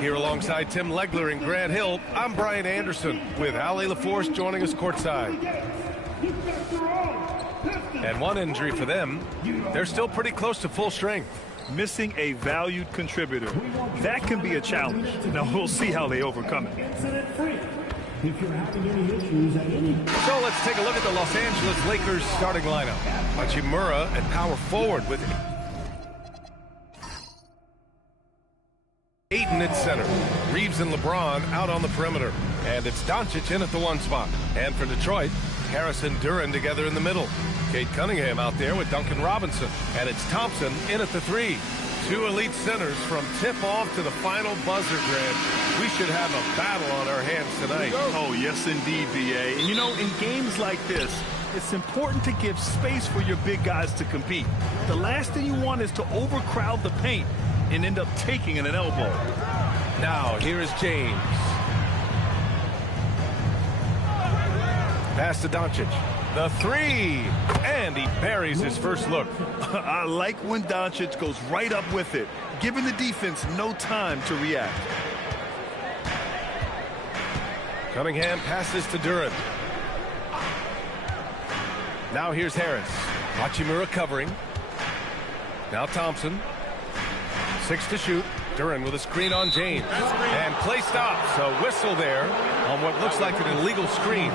Here alongside Tim Legler and Grant Hill, I'm Brian Anderson with Ali LaForce joining us courtside. And one injury for them, they're still pretty close to full strength. Missing a valued contributor. That can be a challenge. Now we'll see how they overcome it. So let's take a look at the Los Angeles Lakers starting lineup. Hachimura at power forward with Ayton at center. Reeves and LeBron out on the perimeter. And it's Doncic in at the 1 spot. And for Detroit, Harris and Duren together in the middle. Kate Cunningham out there with Duncan Robinson. And it's Thompson in at the 3. 2 elite centers from tip-off to the final buzzer, Grant. We should have a battle on our hands tonight. Oh, yes, indeed, B.A. And, you know, in games like this, it's important to give space for your big guys to compete. The last thing you want is to overcrowd the paint and end up taking an elbow. Now, here is James. Pass to Doncic. The 3, and he buries his first look. I like when Doncic goes right up with it, giving the defense no time to react. Cunningham passes to Duren. Now here's Harris. Hachimura covering. Now Thompson. 6 to shoot. Duren with a screen on James. And play stops. A whistle there on what looks like an illegal screen.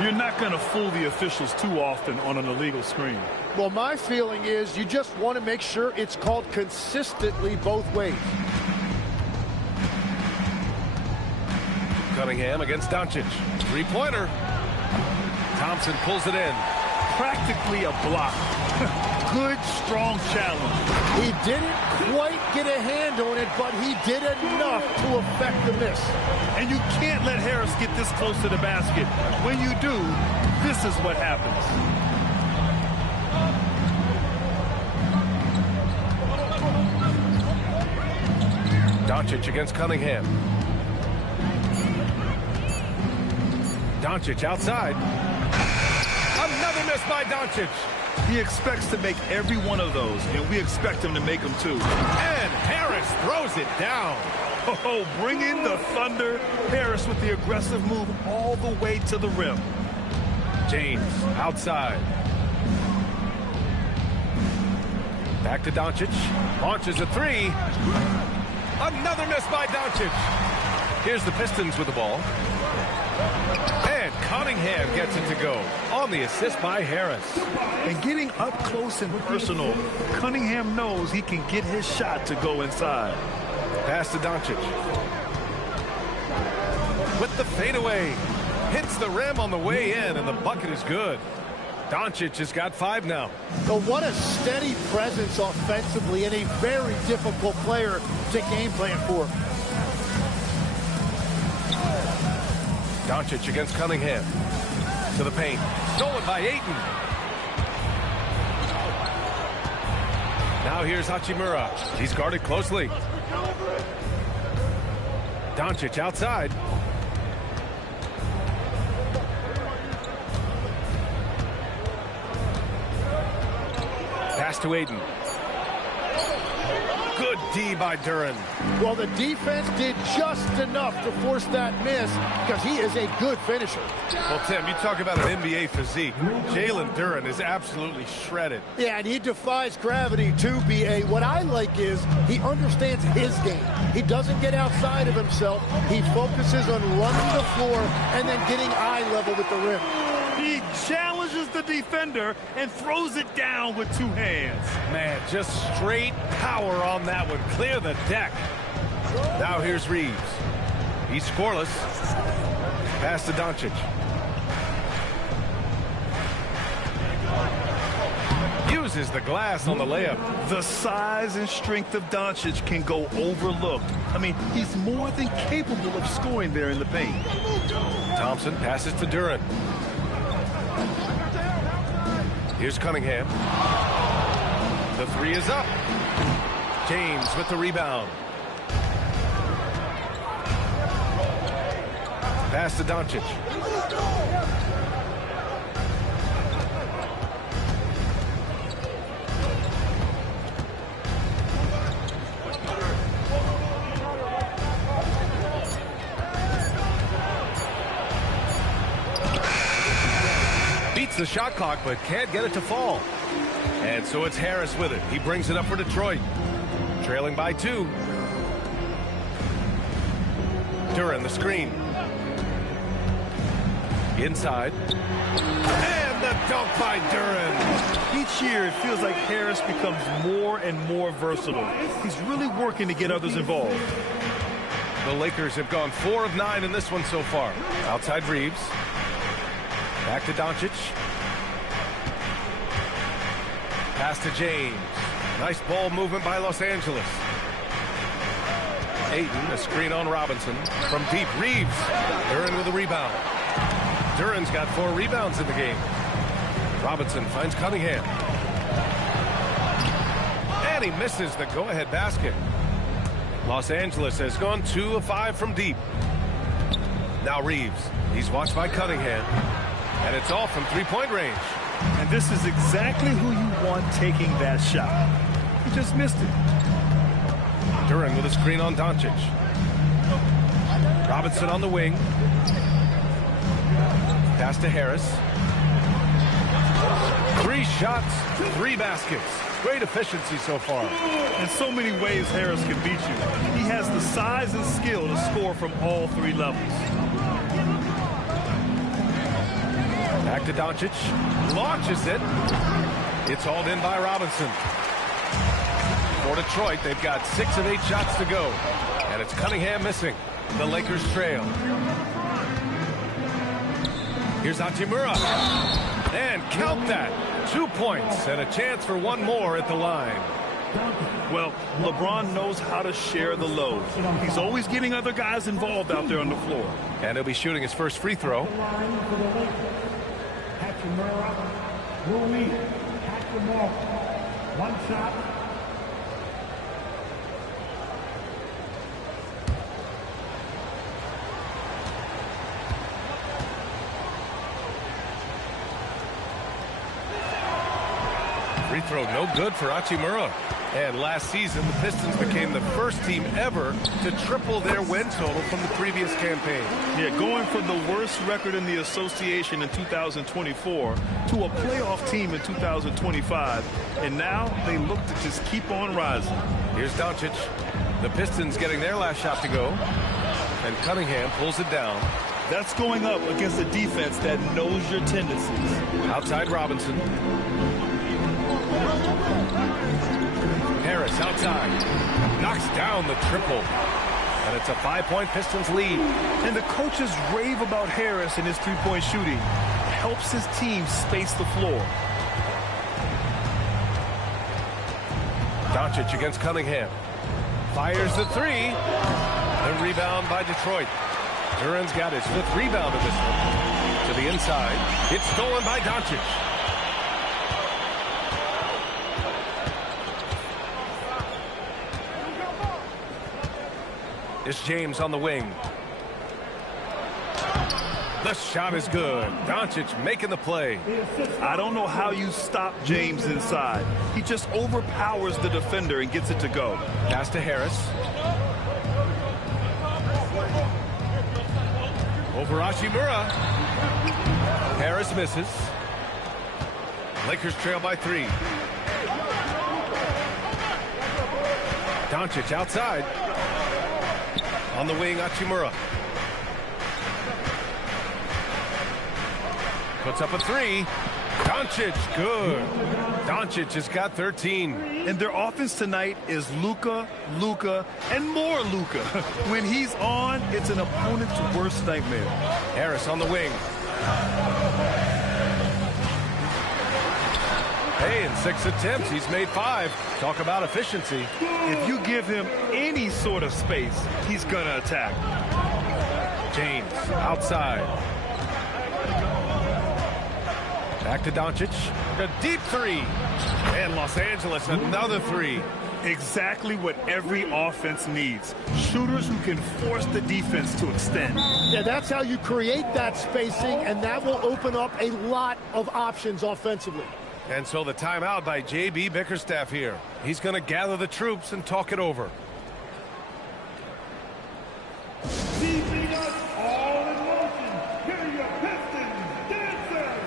You're not going to fool the officials too often on an illegal screen. Well, my feeling is you just want to make sure it's called consistently both ways. Cunningham against Doncic. 3-pointer. Thompson pulls it in. Practically a block. Good, strong challenge. He didn't quite get a hand on it, but he did enough to affect the miss. And you can't let Harris get this close to the basket. When you do, this is what happens. Doncic against Cunningham. Doncic outside. Another miss by Doncic. He expects to make every one of those, and we expect him to make them too. And Harris throws it down. Oh, bring in the thunder. Harris with the aggressive move all the way to the rim. James outside. Back to Doncic. Launches a 3. Another miss by Doncic. Here's the Pistons with the ball. And Cunningham gets it to go on the assist by Harris. And getting up close and personal, Cunningham knows he can get his shot to go inside. Pass to Doncic. With the fadeaway. Hits the rim on the way in, and the bucket is good. Doncic has got 5 now. So what a steady presence offensively and a very difficult player to game plan for. Doncic against Cunningham. To the paint. Stolen by Ayton. Now here's Hachimura. He's guarded closely. Doncic outside. Pass to Ayton. Good D by Duren. Well, the defense did just enough to force that miss because he is a good finisher. Well, Tim, you talk about an NBA physique. Jalen Duren is absolutely shredded. Yeah, and he defies gravity too, B.A. What I like is he understands his game. He doesn't get outside of himself. He focuses on running the floor and then getting eye level with the rim. He challenges the defender and throws it down with 2 hands. Man, just straight power on that one. Clear the deck. Now here's Reeves. He's scoreless. Pass to Doncic. Uses the glass on the layup. The size and strength of Doncic can go overlooked. I mean, he's more than capable of scoring there in the paint. Thompson passes to Duren. Here's Cunningham. The 3 is up. James with the rebound. Pass to Doncic. beats the shot clock, but can't get it to fall. And so it's Harris with it. He brings it up for Detroit. Trailing by 2. Duren, the screen. Inside. And the dunk by Duren. Each year, it feels like Harris becomes more and more versatile. He's really working to get others involved. The Lakers have gone 4 of 9 in this one so far. Outside Reeves. Back to Doncic. Pass to James. Nice ball movement by Los Angeles. Ayton, a screen on Robinson. From deep, Reeves. Duren with a rebound. Duren's got 4 rebounds in the game. Robinson finds Cunningham. And he misses the go-ahead basket. Los Angeles has gone 2 of 5 from deep. Now Reeves. He's watched by Cunningham. And it's off from 3-point range. And this is exactly who you want taking that shot. He just missed it. Duren with a screen on Doncic. Robinson on the wing. Pass to Harris. 3 shots, 3 baskets. Great efficiency so far. In so many ways, Harris can beat you. He has the size and skill to score from all 3 levels. Back to Doncic. Launches it. It's hauled in by Robinson. For Detroit, they've got 6 of 8 shots to go. And it's Cunningham missing. The Lakers trail. Here's Hachimura. And count that. 2 points and a chance for 1 more at the line. Well, LeBron knows how to share the load. He's always getting other guys involved out there on the floor. And he'll be shooting his first free throw. One shot. Free throw no good for Hachimura. And last season, the Pistons became the first team ever to triple their win total from the previous campaign. Yeah, going from the worst record in the association in 2024 to a playoff team in 2025. And now they look to just keep on rising. Here's Doncic. The Pistons getting their last shot to go. And Cunningham pulls it down. That's going up against a defense that knows your tendencies. Outside Robinson. Harris outside. Knocks down the triple. And it's a 5-point Pistons lead. And the coaches rave about Harris and his 3-point shooting. Helps his team space the floor. Doncic against Cunningham. Fires the 3. The rebound by Detroit. Duren's got his 5th rebound of this one. To the inside. It's stolen by Doncic. It's James on the wing. The shot is good. Doncic making the play. I don't know how you stop James inside. He just overpowers the defender and gets it to go. Pass to Harris. Over Hachimura. Harris misses. Lakers trail by 3. Doncic outside. On the wing, Hachimura. Puts up a 3. Doncic, good. Doncic has got 13. And their offense tonight is Luka, and more Luka. When he's on, it's an opponent's worst nightmare. Harris on the wing. Hey, in 6 attempts, he's made 5. Talk about efficiency. If you give him any sort of space, he's going to attack. James outside. Back to Doncic. A deep 3. And Los Angeles another 3. Exactly what every offense needs. Shooters who can force the defense to extend. Yeah, that's how you create that spacing, and that will open up a lot of options offensively. And so the timeout by J.B. Bickerstaff here. He's going to gather the troops and talk it over. Keeping us all in motion. Here are your Pistons dancers.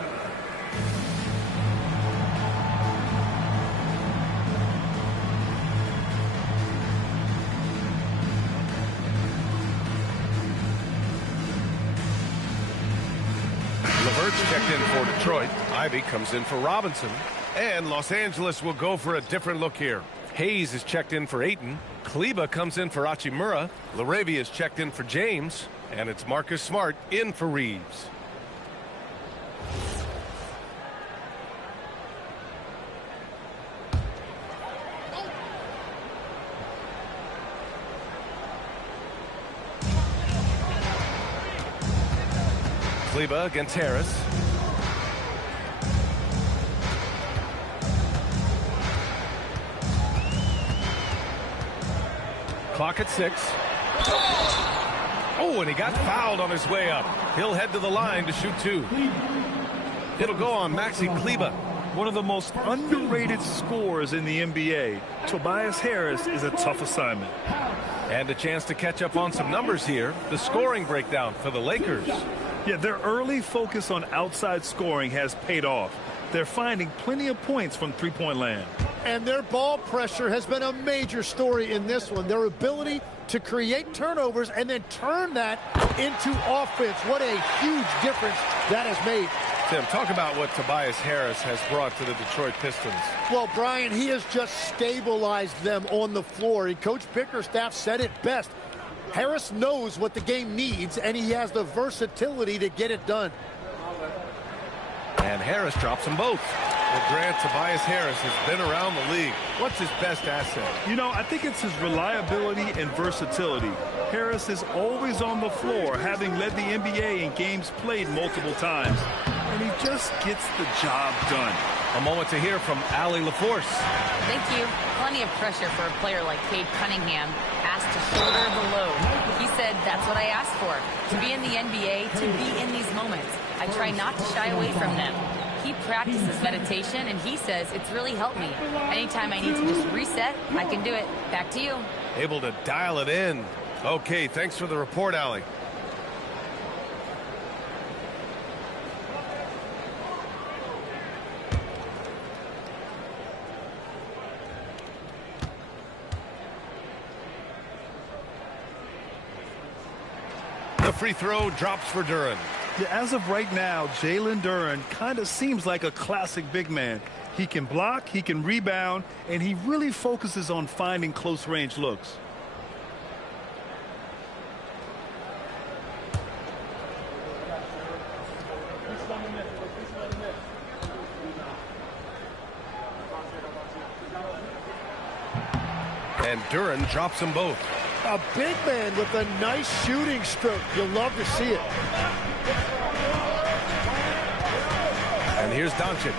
Burt's checked in for Detroit. Ivy comes in for Robinson. And Los Angeles will go for a different look here. Hayes is checked in for Ayton. Kleba comes in for Hachimura. Laravia is checked in for James. And it's Marcus Smart in for Reeves. Kleba against Harris. Clock at 6. Oh, and he got fouled on his way up. He'll head to the line to shoot 2. It'll go on Maxi Kleba. One of the most underrated scorers in the NBA. Tobias Harris is a tough assignment. And a chance to catch up on some numbers here. The scoring breakdown for the Lakers. Yeah, their early focus on outside scoring has paid off. They're finding plenty of points from three-point land. And their ball pressure has been a major story in this one. Their ability to create turnovers and then turn that into offense. What a huge difference that has made. Tim, talk about what Tobias Harris has brought to the Detroit Pistons. Well, Brian, he has just stabilized them on the floor. Coach Bickerstaff said it best. Harris knows what the game needs, and he has the versatility to get it done. And Harris drops them both. Well, Grant, Tobias Harris has been around the league. What's his best asset? You know, I think it's his reliability and versatility. Harris is always on the floor, having led the NBA in games played multiple times. And he just gets the job done. A moment to hear from Allie LaForce. Thank you. Plenty of pressure for a player like Cade Cunningham, asked to shoulder the load. He said, that's what I asked for, to be in the NBA, to be in these moments. I try not to shy away from them. He practices meditation, and he says it's really helped me. Anytime I need to just reset, I can do it. Back to you. Able to dial it in. Okay, thanks for the report, Allie. The free throw drops for Duren. Yeah, as of right now, Jalen Duren kind of seems like a classic big man. He can block, he can rebound, and he really focuses on finding close-range looks. And Duren drops them both. A big man with a nice shooting stroke. You'll love to see it. And here's Doncic.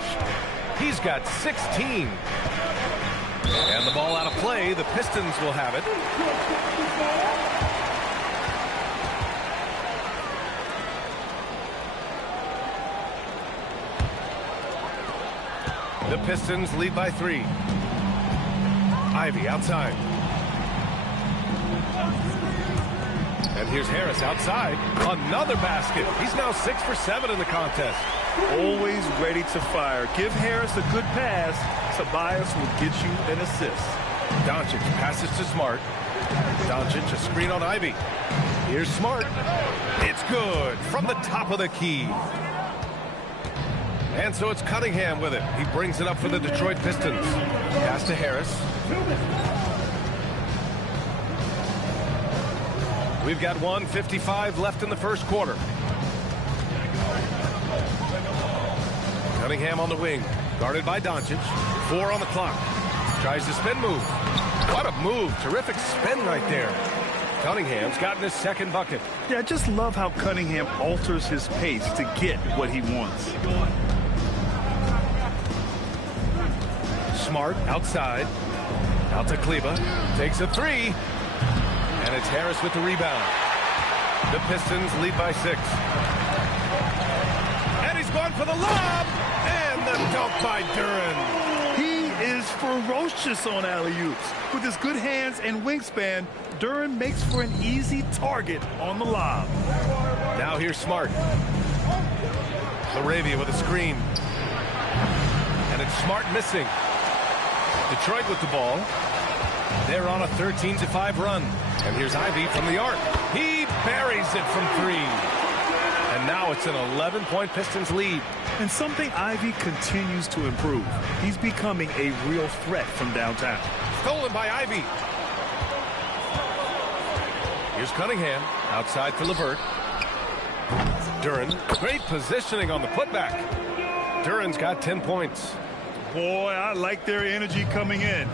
He's got 16. And the ball out of play. The Pistons will have it. The Pistons lead by 3. Ivy outside. And here's Harris outside. Another basket. He's now 6 for 7 in the contest. Always ready to fire. Give Harris a good pass. Tobias will get you an assist. Doncic passes to Smart. Doncic a screen on Ivy. Here's Smart. It's good from the top of the key. And so it's Cunningham with it. He brings it up for the Detroit Pistons. Pass to Harris. We've got 1:55 left in the first quarter. Cunningham on the wing, guarded by Doncic. 4 on the clock. Tries the spin move. What a move. Terrific spin right there. Cunningham's gotten his second bucket. Yeah, I just love how Cunningham alters his pace to get what he wants. Smart outside. Out to Kleba. Takes a 3. And it's Harris with the rebound. The Pistons lead by 6. And he's going for the lob. And the dunk by Duren. He is ferocious on alley-oops. With his good hands and wingspan, Duren makes for an easy target on the lob. Now here's Smart. Laravia with a screen. And it's Smart missing. Detroit with the ball. They're on a 13-5 run. And here's Ivy from the arc. He buries it from 3. And now it's an 11-point Pistons lead. And something Ivy continues to improve. He's becoming a real threat from downtown. Stolen by Ivy. Here's Cunningham. Outside for LeVert. Duren. Great positioning on the putback. Duren's got 10 points. Boy, I like their energy coming in.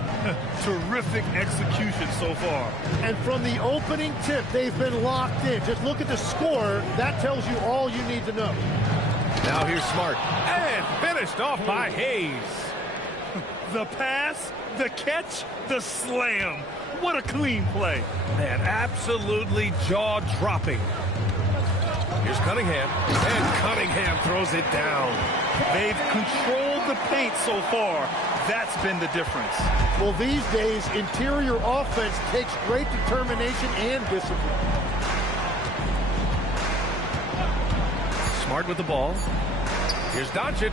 Terrific execution so far. And from the opening tip, they've been locked in. Just look at the score. That tells you all you need to know. Now here's Smart. And finished off by Hayes. The pass, the catch, the slam. What a clean play. Man, absolutely jaw-dropping. Here's Cunningham. And Cunningham throws it down. They've controlled the paint so far. That's been the difference. Well, these days, interior offense takes great determination and discipline. Smart with the ball. Here's Doncic.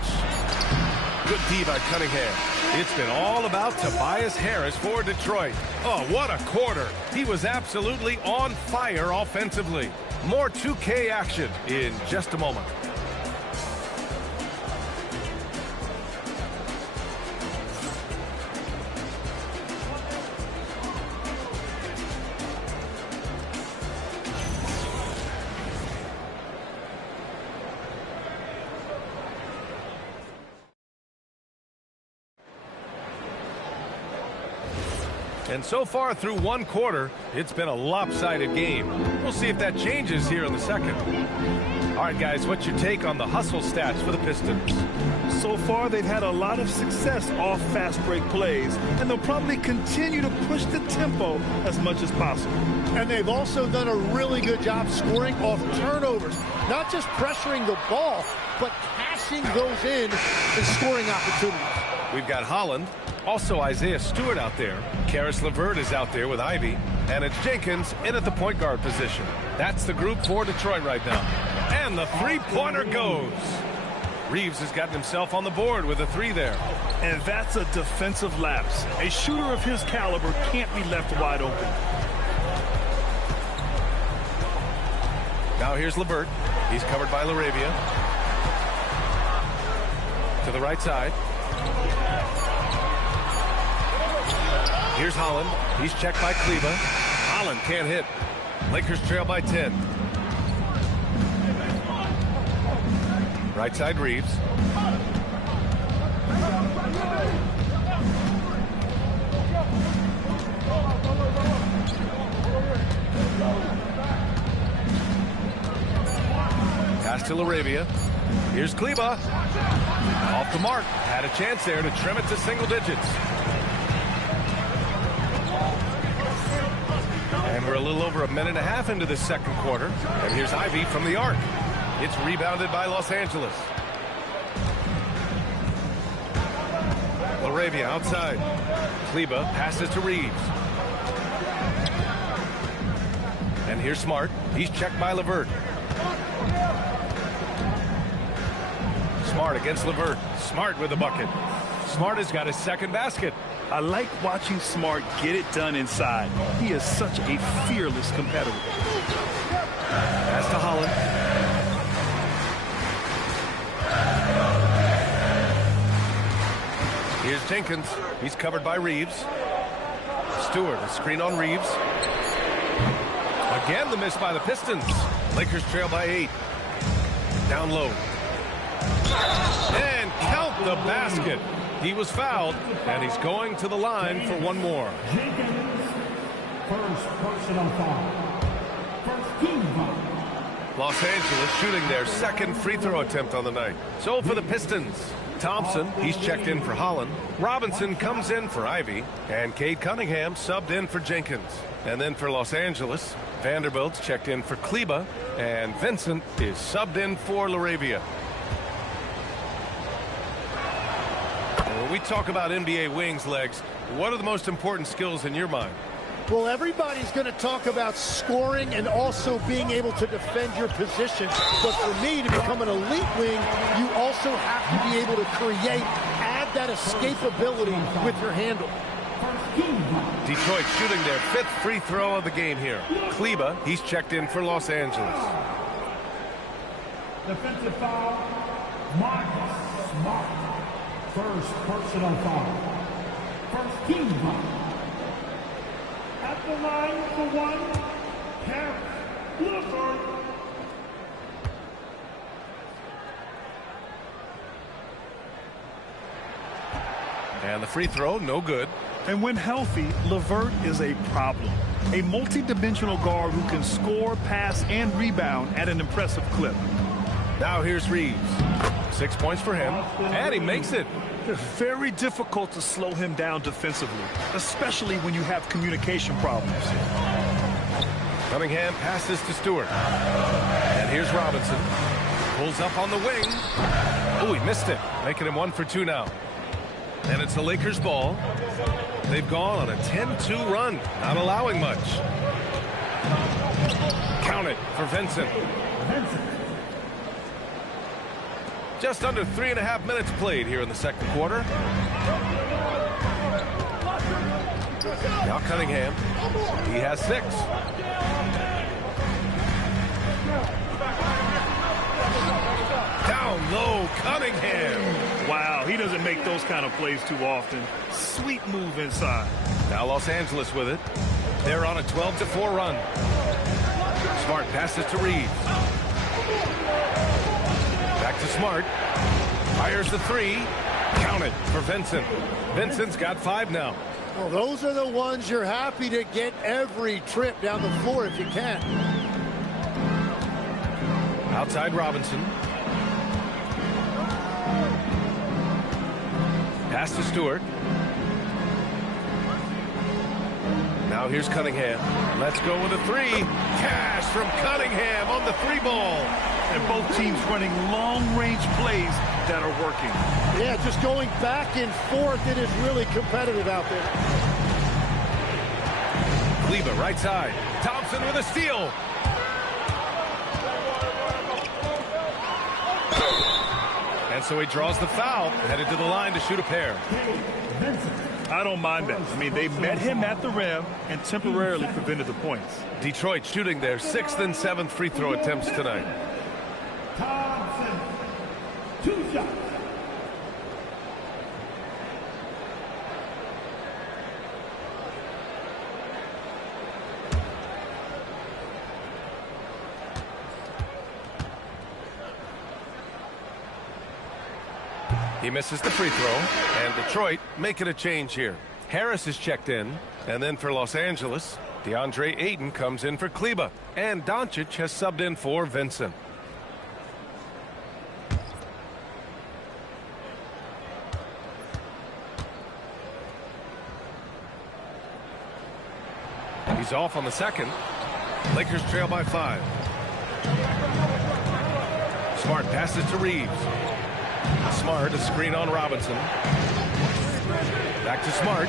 Good D by Cunningham. It's been all about Tobias Harris for Detroit. Oh, what a quarter. He was absolutely on fire offensively. More 2K action in just a moment. And so far through one quarter, it's been a lopsided game. We'll see if that changes here in the second. All right, guys, what's your take on the hustle stats for the Pistons? So far, they've had a lot of success off fast break plays, and they'll probably continue to push the tempo as much as possible. And they've also done a really good job scoring off turnovers. Not just pressuring the ball, but cashing those in and scoring opportunities. We've got Holland. Also Isaiah Stewart out there. Karis LeVert is out there with Ivy. And it's Jenkins in at the point guard position. That's the group for Detroit right now. And the three-pointer goes. Reeves has gotten himself on the board with a three there. And that's a defensive lapse. A shooter of his caliber can't be left wide open. Now here's LeVert. He's covered by LaRavia. To the right side. Here's Holland. He's checked by Kleba. Holland can't hit. Lakers trail by 10. Right side Reeves. Pass to LaRavia. Here's Kleba. Off the mark. Had a chance there to trim it to single digits. And we're a little over a minute and a half into this second quarter. And here's Ivy from the arc. It's rebounded by Los Angeles. LaRavia outside. Kleba passes to Reeves. And here's Smart. He's checked by LeVert. Smart against LeVert. Smart with the bucket. Smart has got his second basket. I like watching Smart get it done inside. He is such a fearless competitor. Pass to Holland. Here's Jenkins. He's covered by Reeves. Stewart, a screen on Reeves. Again, the miss by the Pistons. Lakers trail by 8. Down low. And count the basket. He was fouled, and he's going to the line for one more. First personal foul. First team foul. Los Angeles shooting their second free throw attempt on the night. So for the Pistons, Thompson, he's checked in for Holland. Robinson comes in for Ivy. And Cade Cunningham subbed in for Jenkins. And then for Los Angeles, Vanderbilt's checked in for Kleba. And Vincent is subbed in for LaRavia. When we talk about NBA wings, Legs, what are the most important skills in your mind? Well, everybody's going to talk about scoring and also being able to defend your position. But for me, to become an elite wing, you also have to be able to create, add that escapability with your handle. Detroit shooting their 5th free throw of the game here. Kleba, he's checked in for Los Angeles. Defensive foul, Marcus Smart. First personal foul. First team foul. At the line for one, Harris Lillard. And the free throw, no good. And when healthy, LeVert is a problem. A multi-dimensional guard who can score, pass, and rebound at an impressive clip. Now here's Reeves. 6 points for him, and he makes it. Very difficult to slow him down defensively, especially when you have communication problems. Cunningham passes to Stewart. And here's Robinson. Pulls up on the wing. Oh, he missed it, making him 1 for 2 now. And it's the Lakers' ball. They've gone on a 10-2 run, not allowing much. Count it for Vincent. Just under 3.5 minutes played here in the second quarter. Now Cunningham. He has 6. Down low, Cunningham. Wow, he doesn't make those kind of plays too often. Sweet move inside. Now Los Angeles with it. They're on a 12-4 run. Smart passes to Reeves. Back to Smart. Fires the 3. Count it for Vincent. Vincent's got 5 now. Well, those are the ones you're happy to get every trip down the floor if you can. Outside Robinson. Pass to Stewart. Now here's Cunningham. Let's go with a 3. Cash from Cunningham on the 3 ball. And both teams running long-range plays that are working. Yeah, just going back and forth. It is really competitive out there. Kleba right side. Thompson with a steal. And so he draws the foul, headed to the line to shoot a pair. I don't mind that. I mean, they met him at the rim and temporarily prevented the points. Detroit shooting their 6th and 7th free throw attempts tonight. Thompson, 2 shots. He misses the free throw, and Detroit making a change here. Harris is checked in, and then for Los Angeles, DeAndre Ayton comes in for Kleba, and Doncic has subbed in for Vincent. He's off on the second. Lakers trail by 5. Smart passes to Reeves. Smart, a screen on Robinson. Back to Smart.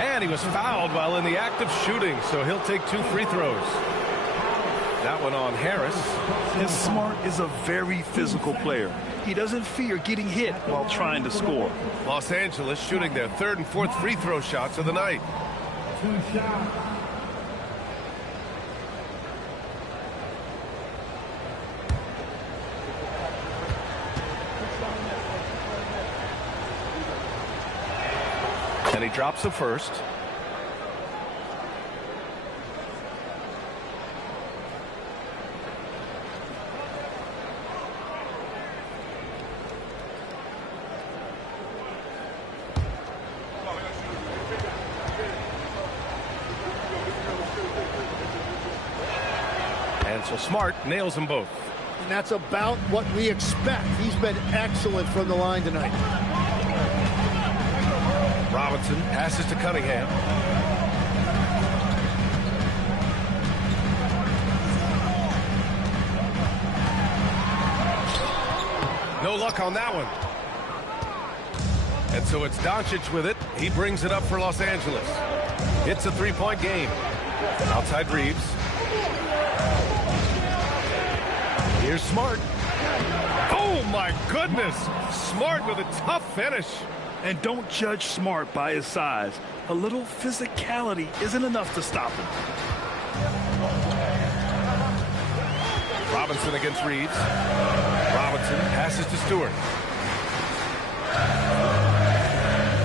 And he was fouled while in the act of shooting, so he'll take 2 free throws. That one on Harris. And Smart is a very physical player. He doesn't fear getting hit while trying to score. Los Angeles shooting their 3rd and 4th free throw shots of the night. 2 shots. And he drops the first. And so Smart nails them both. And that's about what we expect. He's been excellent from the line tonight. Robinson passes to Cunningham. No luck on that one. And so it's Doncic with it. He brings it up for Los Angeles. It's a 3-point game. Outside Reeves. Here's Smart. Oh, my goodness. Smart with a tough finish. And don't judge Smart by his size. A little physicality isn't enough to stop him. Robinson against Reeves. Robinson passes to Stewart.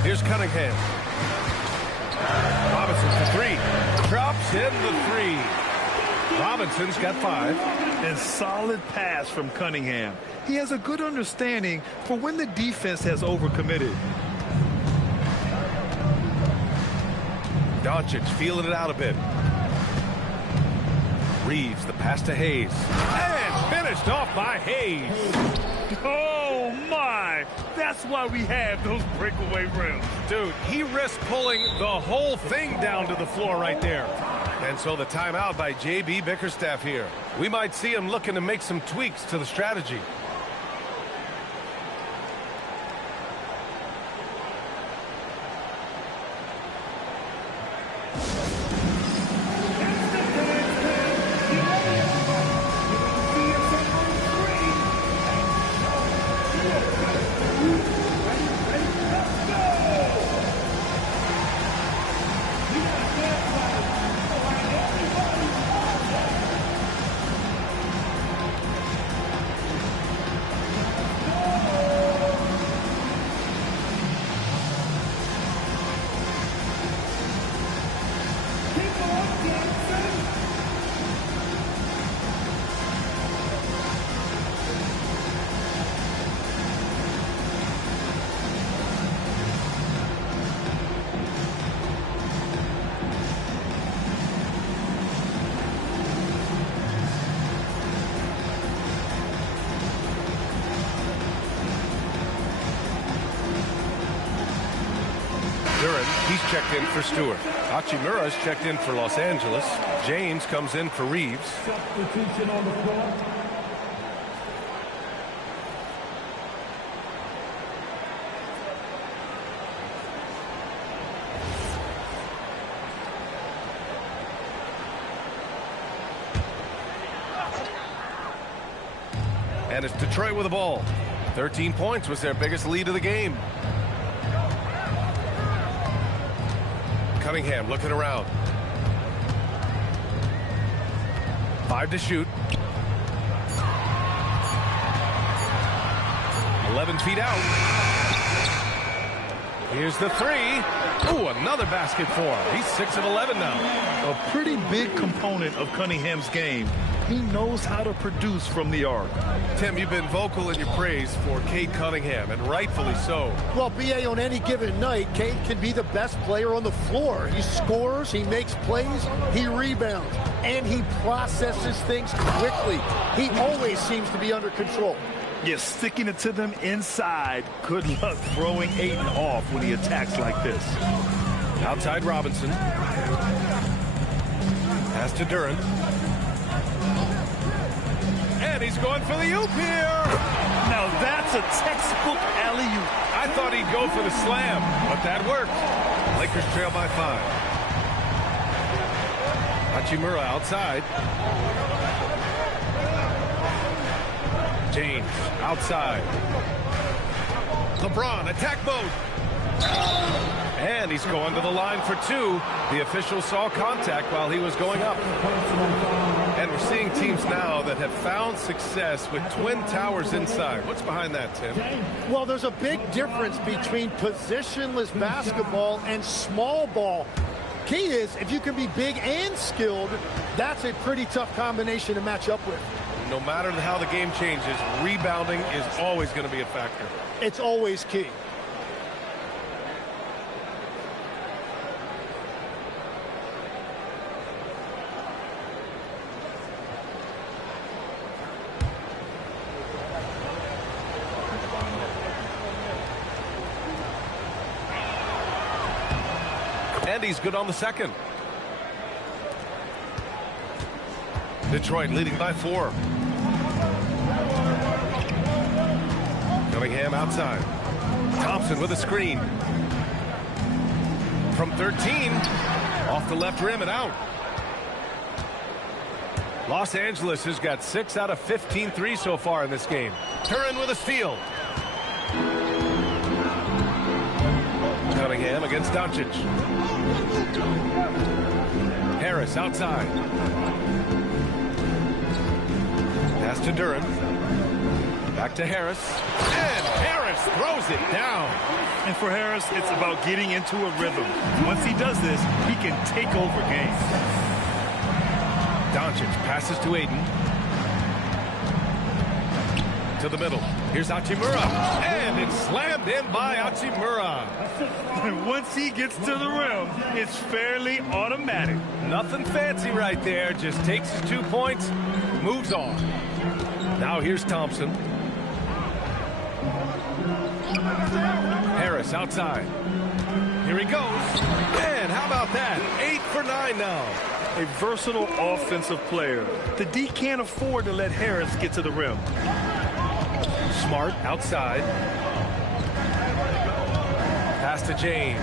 Here's Cunningham. Robinson for three. Drops in the three. Robinson's got 5. And solid pass from Cunningham. He has a good understanding for when the defense has overcommitted. Doncic feeling it out a bit. Reeves, the pass to Hayes. And finished off by Hayes. Oh, my. That's why we have those breakaway rims. Dude, he risked pulling the whole thing down to the floor right there. And so the timeout by J.B. Bickerstaff here. We might see him looking to make some tweaks to the strategy. He's checked in for Stewart. Hachimura's checked in for Los Angeles. James comes in for Reeves. Substitution on the floor. And it's Detroit with the ball. 13 points was their biggest lead of the game. Cunningham looking around. 5 to shoot. 11 feet out. Here's the 3. Ooh, another basket for him. He's 6 of 11 now. A pretty big component of Cunningham's game. He knows how to produce from the arc. Tim, you've been vocal in your praise for Cade Cunningham, and rightfully so. Well, B.A., on any given night, Cade can be the best player on the floor. He scores, he makes plays, he rebounds, and he processes things quickly. He always seems to be under control. You're sticking it to them inside. Good luck throwing Ayton off when he attacks like this. Outside Robinson. Pass to Durant. And he's going for the oop here. Now that's a textbook alley-oop. I thought he'd go for the slam, but that worked. Lakers trail by 5. Hachimura outside. James outside. LeBron attack mode. And he's going to the line for 2. The official saw contact while he was going up. And we're seeing teams now that have found success with twin towers inside. What's behind that, Tim? Well, there's a big difference between positionless basketball and small ball. Key is, if you can be big and skilled, that's a pretty tough combination to match up with. No matter how the game changes, rebounding is always going to be a factor. It's always key. And he's good on the second. Detroit leading by 4. Cunningham outside. Thompson with a screen. From 13. Off the left rim and out. Los Angeles has got 6 out of 15 threes so far in this game. Turin with a steal. Cunningham against Doncic. Harris outside. Pass to Duran. Back to Harris. And Harris throws it down. And for Harris, it's about getting into a rhythm. Once he does this, he can take over games. Doncic passes to Aiden. To the middle. Here's Hachimura. And it's slammed in by Hachimura. And once he gets to the rim, it's fairly automatic. Nothing fancy right there. Just takes his 2 points, moves on. Now here's Thompson. Harris outside. Here he goes. And how about that? 8 for 9 now. A versatile offensive player. The D can't afford to let Harris get to the rim. Smart outside. Pass to James.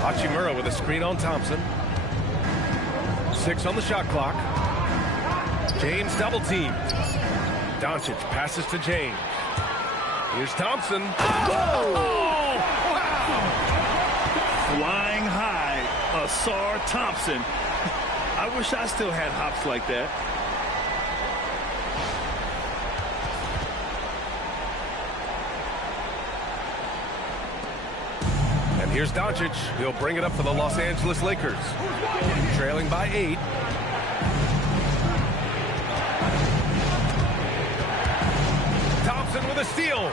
Hachimura with a screen on Thompson. 6 on the shot clock. James double teamed. Doncic passes to James. Here's Thompson. Oh! Wow! Flying high, Asar Thompson. I wish I still had hops like that. And here's Doncic. He'll bring it up for the Los Angeles Lakers. Trailing by 8. Thompson with a steal.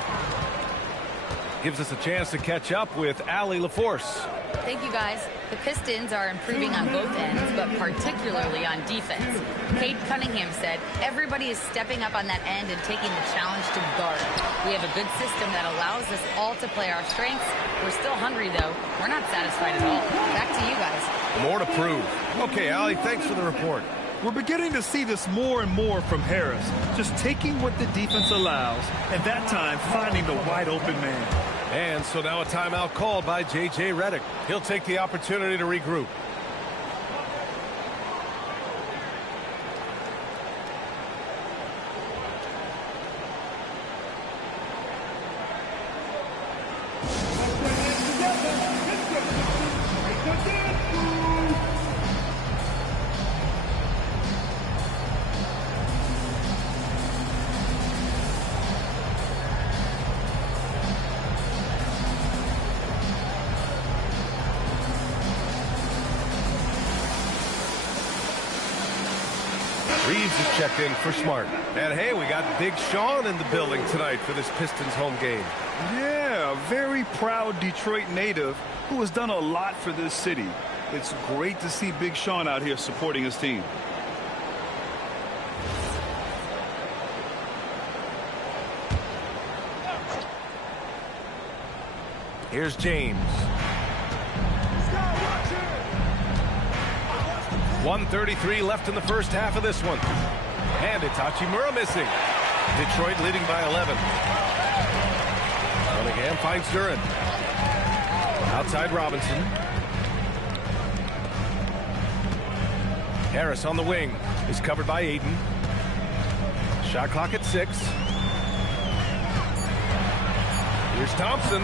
Gives us a chance to catch up with Allie LaForce. Thank you, guys. The Pistons are improving on both ends, but particularly on defense. Cade Cunningham said, everybody is stepping up on that end and taking the challenge to guard. We have a good system that allows us all to play our strengths. We're still hungry, though. We're not satisfied at all. Back to you guys. More to prove. Okay, Allie, thanks for the report. We're beginning to see this more and more from Harris. Just taking what the defense allows, and that time finding the wide open man. And so now a timeout called by J.J. Redick. He'll take the opportunity to regroup. Reeves is checked in for Smart. And hey, we got Big Sean in the building tonight for this Pistons home game. Yeah, a very proud Detroit native who has done a lot for this city. It's great to see Big Sean out here supporting his team. Here's James. 1:33 left in the first half of this one. And it's Hachimura missing. Detroit leading by 11. Cunningham finds Duran. Outside Robinson. Harris on the wing is covered by Aiden. Shot clock at 6. Here's Thompson.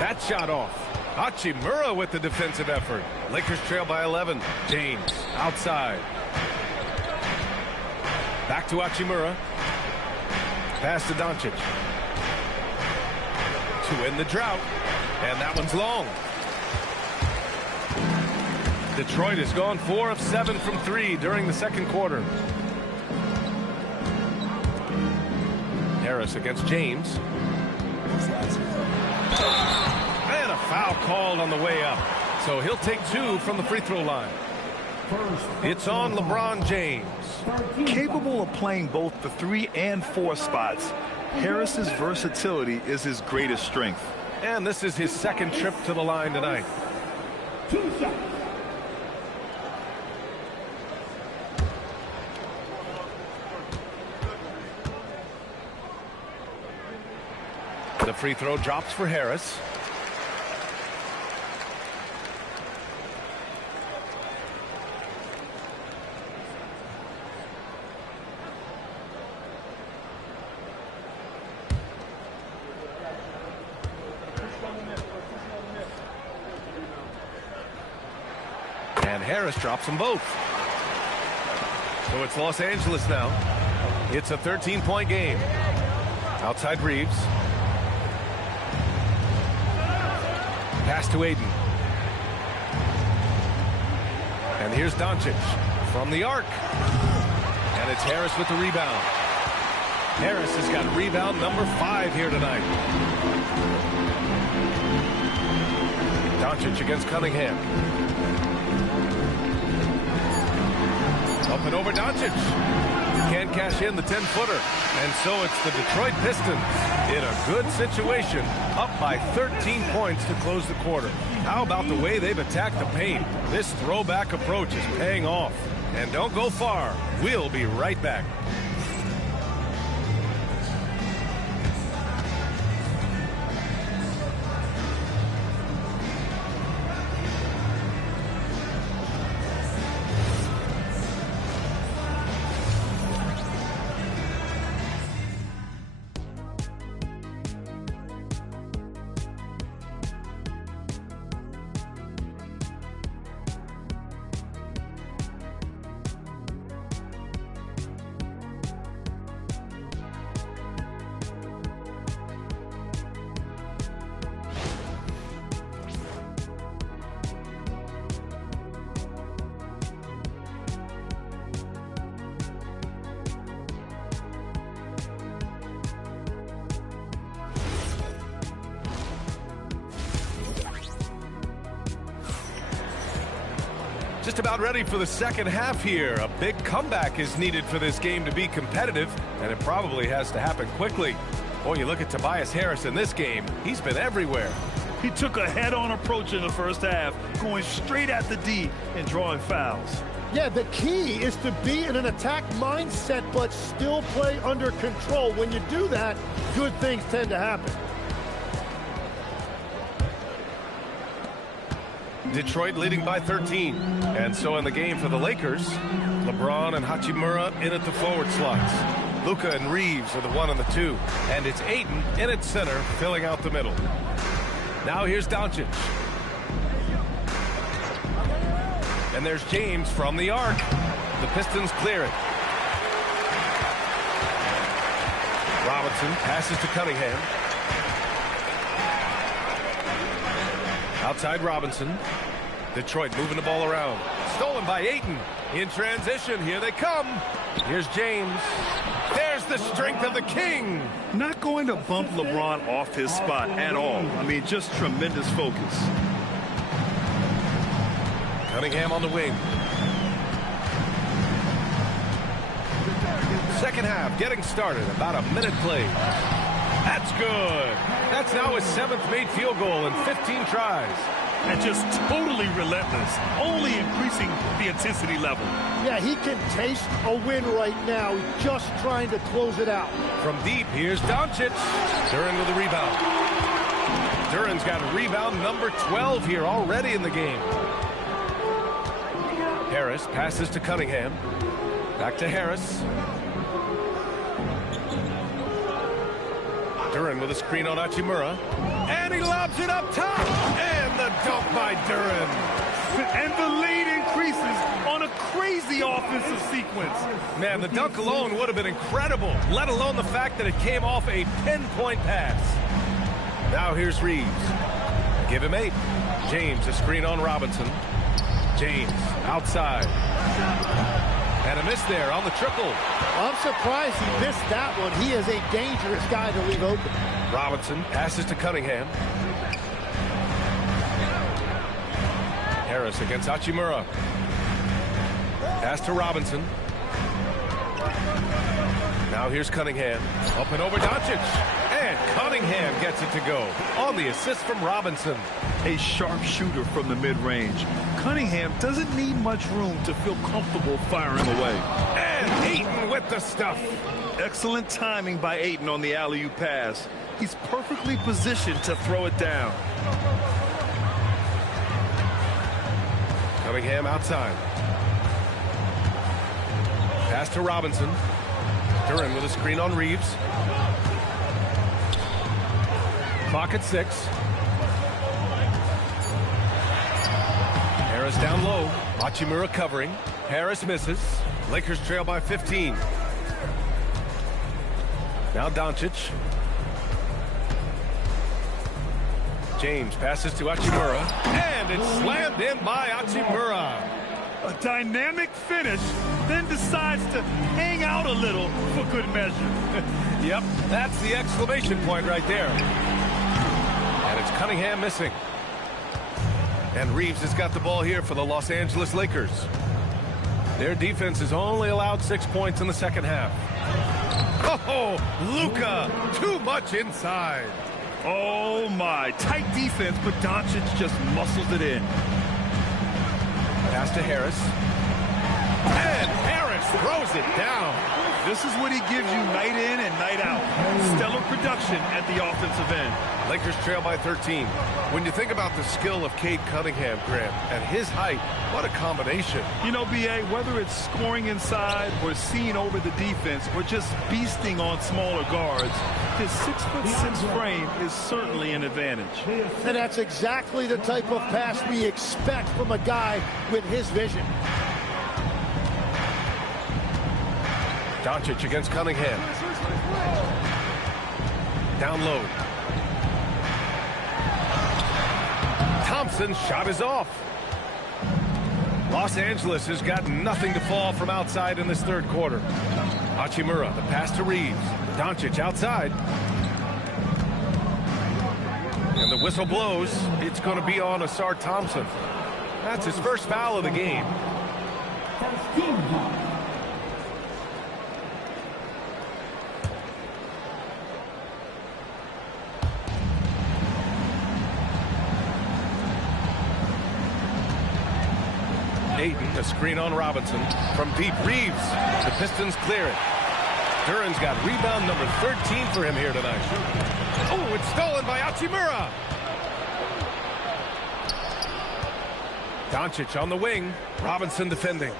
That shot off. Hachimura with the defensive effort. Lakers trail by 11. James outside. Back to Hachimura. Pass to Doncic. To end the drought. And that one's long. Detroit has gone 4 of 7 from 3 during the second quarter. Harris against James. And a foul called on the way up. So he'll take 2 from the free throw line. It's on LeBron James. Capable of playing both the 3 and 4 spots, Harris's versatility is his greatest strength. And this is his second trip to the line tonight. 2 shots. The free throw drops for Harris. And Harris drops them both. So it's Los Angeles now. It's a 13-point game. Outside Reeves. Pass to Aiden. And here's Doncic from the arc. And it's Harris with the rebound. Harris has got rebound number 5 here tonight. Doncic against Cunningham. Up and over Doncic. Can't cash in the 10-footer. And so it's the Detroit Pistons in a good situation, up by 13 points to close the quarter. How about the way they've attacked the paint? This throwback approach is paying off. And don't go far. We'll be right back. Just about ready for the second half here. A big comeback is needed for this game to be competitive, and it probably has to happen quickly. Boy, you look at Tobias Harris in this game. He's been everywhere. He took a head-on approach in the first half, going straight at the D and drawing fouls. Yeah, the key is to be in an attack mindset but still play under control. When you do that, good things tend to happen. Detroit leading by 13. And so in the game for the Lakers, LeBron and Hachimura in at the forward slots. Luka and Reeves are the 1 and the 2. And it's Ayton in at center, filling out the middle. Now here's Doncic. And there's James from the arc. The Pistons clear it. Robinson passes to Cunningham. Outside Robinson. Detroit moving the ball around. Stolen by Ayton. In transition, here they come. Here's James. There's the strength of the king. Not going to bump LeBron off his spot at all. I mean, just tremendous focus. Cunningham on the wing. Second half getting started. About a minute played. That's good. That's now his 7th made field goal in 15 tries. And just totally relentless, only increasing the intensity level. Yeah, he can taste a win right now, just trying to close it out. From deep, here's Doncic. Duren with a rebound. Duren's got a rebound number 12 here already in the game. Harris passes to Cunningham. Back to Harris. Duren with a screen on Hachimura. And he lobs it up top. And the dunk by Duren. And the lead increases on a crazy offensive sequence. Man, the dunk alone would have been incredible, let alone the fact that it came off a pinpoint pass. Now here's Reeves. Give him 8. James, a screen on Robinson. James, outside. And a miss there on the triple. I'm surprised he missed that one. He is a dangerous guy to leave open. Robinson passes to Cunningham. Harris against Hachimura. Pass to Robinson. Now here's Cunningham. Up and over Doncic. And Cunningham gets it to go on the assist from Robinson. A sharp shooter from the mid-range. Cunningham doesn't need much room to feel comfortable firing away. And Ayton with the stuff. Excellent timing by Ayton on the alley-oop pass. He's perfectly positioned to throw it down. Cunningham outside. Pass to Robinson. Duren with a screen on Reeves. Clock at 6. Harris down low. Hachimura covering. Harris misses. Lakers trail by 15. Now Doncic. James passes to Hachimura, and it's slammed in by Hachimura. A dynamic finish, then decides to hang out a little for good measure. Yep, that's the exclamation point right there. And it's Cunningham missing. And Reeves has got the ball here for the Los Angeles Lakers. Their defense has only allowed 6 points in the second half. Oh, Luka, too much inside. Oh my, tight defense, but Doncic just muscles it in. Pass to Harris. And Harris throws it down. This is what he gives you night in and night out. Stellar production at the offensive end. Lakers trail by 13. When you think about the skill of Cade Cunningham, Grant, and his height, what a combination. You know, B.A., whether it's scoring inside or seeing over the defense or just beasting on smaller guards, his 6'6" frame is certainly an advantage. And that's exactly the type of pass we expect from a guy with his vision. Doncic against Cunningham. Down low. Thompson's shot is off. Los Angeles has got nothing to fall from outside in this third quarter. Hachimura, the pass to Reeves. Doncic outside. And the whistle blows. It's going to be on Asar Thompson. That's his first foul of the game. Ayton, a screen on Robinson. From deep, Reeves. The Pistons clear it. Duran's got rebound number 13 for him here tonight. Oh, it's stolen by Hachimura. Doncic on the wing. Robinson defending.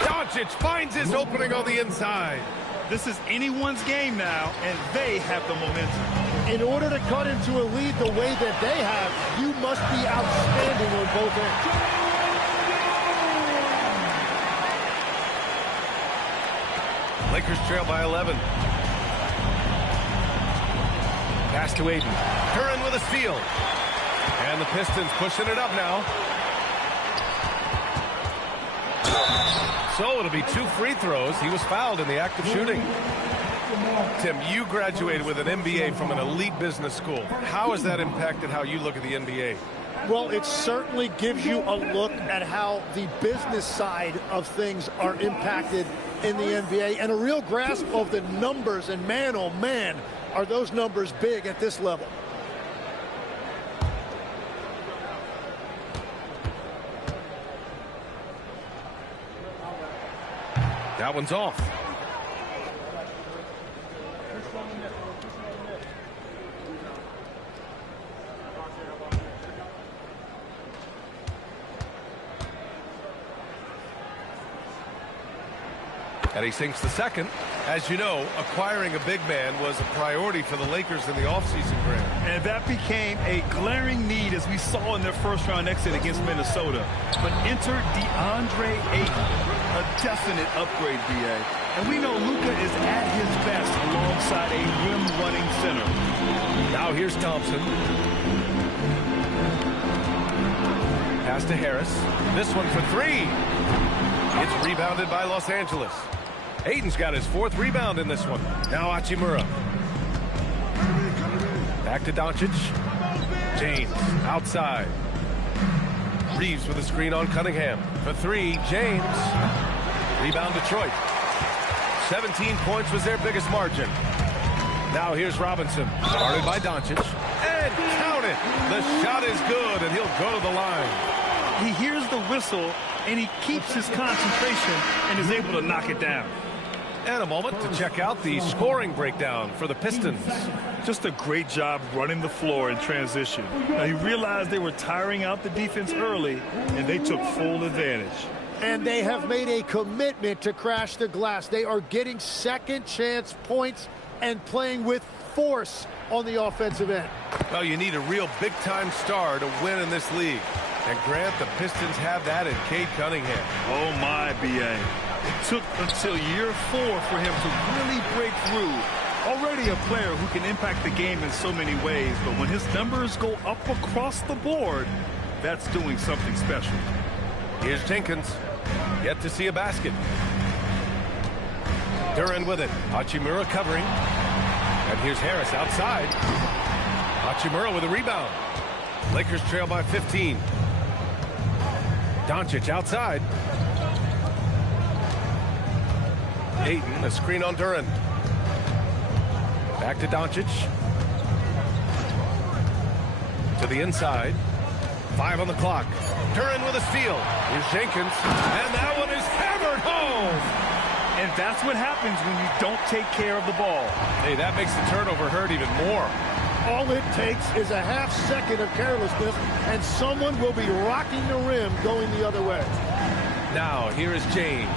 Doncic finds his opening on the inside. This is anyone's game now, and they have the momentum. In order to cut into a lead the way that they have, you must be outstanding on both ends. Lakers trail by 11. Pass to Ayton. Duran with a steal. And the Pistons pushing it up now. So it'll be 2 free throws. He was fouled in the act of shooting. Tim, you graduated with an MBA from an elite business school. How has that impacted how you look at the NBA? Well, it certainly gives you a look at how the business side of things are impacted in the NBA and a real grasp of the numbers. And man, oh man, are those numbers big at this level. That one's off. And he sinks the second. As you know, acquiring a big man was a priority for the Lakers in the offseason, Grant. And that became a glaring need as we saw in their first-round exit against Minnesota. But enter DeAndre Ayton, a definite upgrade, B.A. And we know Luka is at his best alongside a rim-running center. Now here's Thompson. Pass to Harris. This one for 3. It's rebounded by Los Angeles. Ayton's got his 4th rebound in this one. Now Hachimura. Back to Doncic. James outside. Reeves with a screen on Cunningham. For 3, James. Rebound Detroit. 17 points was their biggest margin. Now here's Robinson. Guarded by Doncic. And count it. The shot is good, and he'll go to the line. He hears the whistle, and he keeps his concentration and is able to knock it down. And a moment to check out the scoring breakdown for the Pistons. Just a great job running the floor in transition. Now, he realized they were tiring out the defense early, and they took full advantage. And they have made a commitment to crash the glass. They are getting second chance points and playing with force on the offensive end. Well, you need a real big-time star to win in this league. And Grant, the Pistons have that in Cade Cunningham. Oh, my, B.A. It took until year 4 for him to really break through. Already a player who can impact the game in so many ways, but when his numbers go up across the board, that's doing something special. Here's Jenkins. Yet to see a basket. Duran with it. Hachimura covering. And here's Harris outside. Hachimura with a rebound. Lakers trail by 15. Doncic outside. Ayton, a screen on Duran. Back to Doncic. To the inside. 5 on the clock. Duran with a steal. Here's Jenkins. And that one is hammered home. And that's what happens when you don't take care of the ball. Hey, that makes the turnover hurt even more. All it takes is a half second of carelessness, and someone will be rocking the rim going the other way. Now, here is James.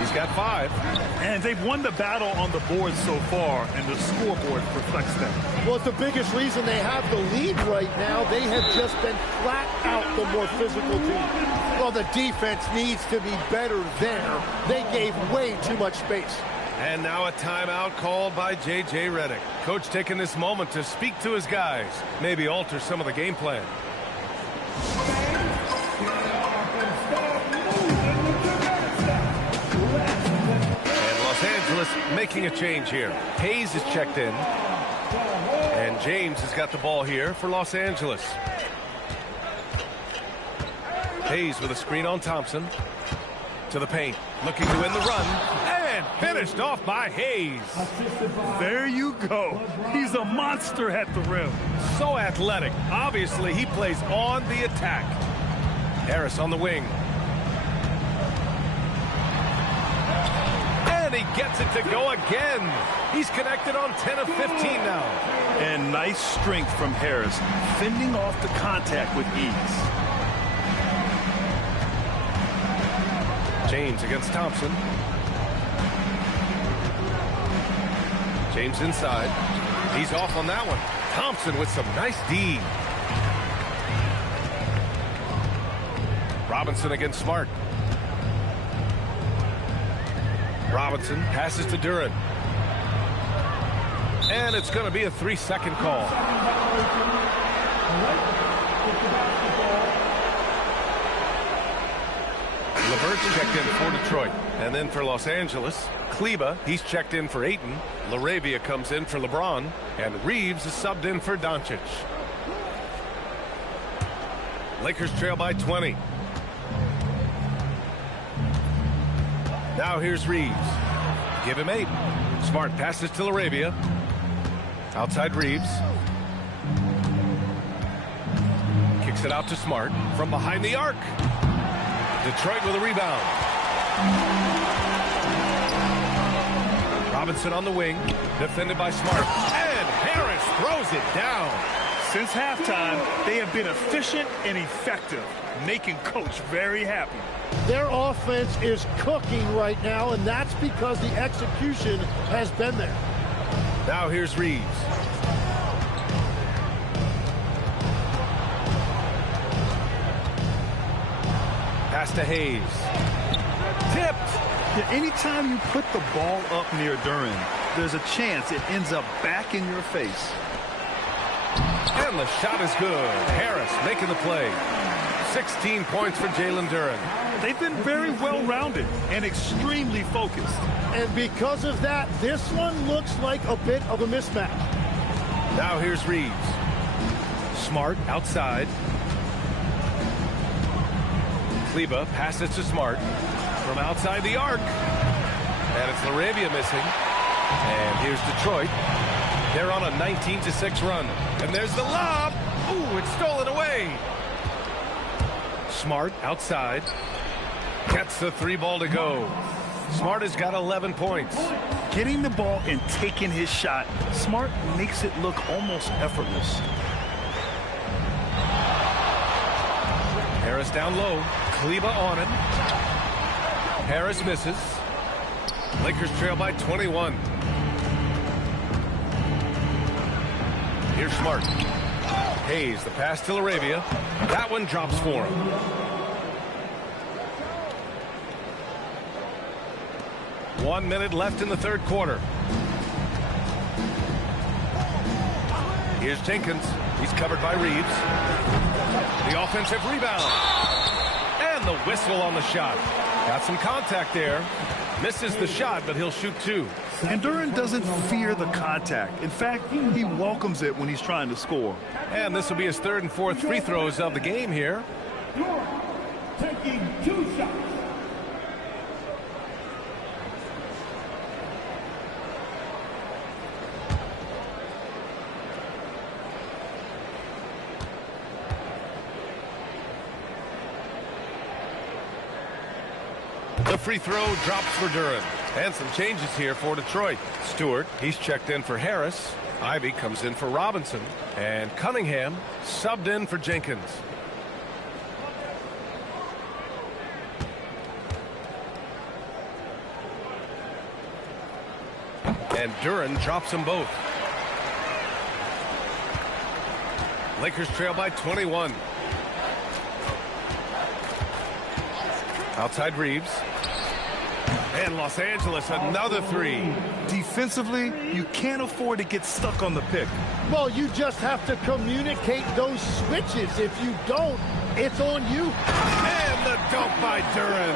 He's got 5. And they've won the battle on the board so far, and the scoreboard reflects that. Well, it's the biggest reason they have the lead right now. They have just been flat out the more physical team. Well, the defense needs to be better there. They gave way too much space. And now a timeout called by J.J. Redick. Coach taking this moment to speak to his guys. Maybe alter some of the game plan. And Los Angeles making a change here. Hayes is checked in. And James has got the ball here for Los Angeles. Hayes with a screen on Thompson. To the paint. Looking to win the run. And finished off by Hayes. There you go. He's a monster at the rim. So athletic. Obviously, he plays on the attack. Harris on the wing. And he gets it to go again. He's connected on 10 of 15 now. And nice strength from Harris, fending off the contact with ease. James against Thompson. James inside. He's off on that one. Thompson with some nice D. Robinson against Smart. Robinson passes to Duran. And it's going to be a 3-second call. LeVert's checked in for Detroit. And then for Los Angeles, Kleba, he's checked in for Ayton. LaRavia comes in for LeBron. And Reeves is subbed in for Doncic. Lakers trail by 20. Now here's Reeves. Give him 8. Smart passes to LaRavia. Outside Reeves. Kicks it out to Smart from behind the arc. Detroit with a rebound. Robinson on the wing. Defended by Smart. And Harris throws it down. Since halftime, they have been efficient and effective, making Coach very happy. Their offense is cooking right now, and that's because the execution has been there. Now here's Reeves. Pass to Hayes. Tipped. Yeah, anytime you put the ball up near Duran, there's a chance it ends up back in your face. And the shot is good. Harris making the play. 16 points for Jalen Duran. They've been very well-rounded and extremely focused. And because of that, this one looks like a bit of a mismatch. Now here's Reeves. Smart outside. Kleba passes to Smart from outside the arc. And it's LaRavia missing. And here's Detroit. They're on a 19-6 run. And there's the lob. Ooh, it's stolen away. Smart outside. Gets the 3 ball to go. Smart has got 11 points. Getting the ball and taking his shot, Smart makes it look almost effortless. Harris down low. Kleba on it. Harris misses. Lakers trail by 21. Here's Smart. Hayes, the pass to Laravia. That one drops for him. One minute left in the third quarter. Here's Jenkins. He's covered by Reeves. The offensive rebound. And the whistle on the shot. Got some contact there. Misses the shot, but he'll shoot two. And Duren doesn't fear the contact. In fact, he welcomes it when he's trying to score. And this will be his third and fourth free throws of the game here. Taking 2 shots. The free throw drops for Duren. And some changes here for Detroit. Stewart, he's checked in for Harris. Ivy comes in for Robinson. And Cunningham subbed in for Jenkins. And Duren drops them both. Lakers trail by 21. Outside Reeves. And Los Angeles, another three. Defensively, you can't afford to get stuck on the pick. Well, you just have to communicate those switches. If you don't, it's on you. And the dunk by Duren.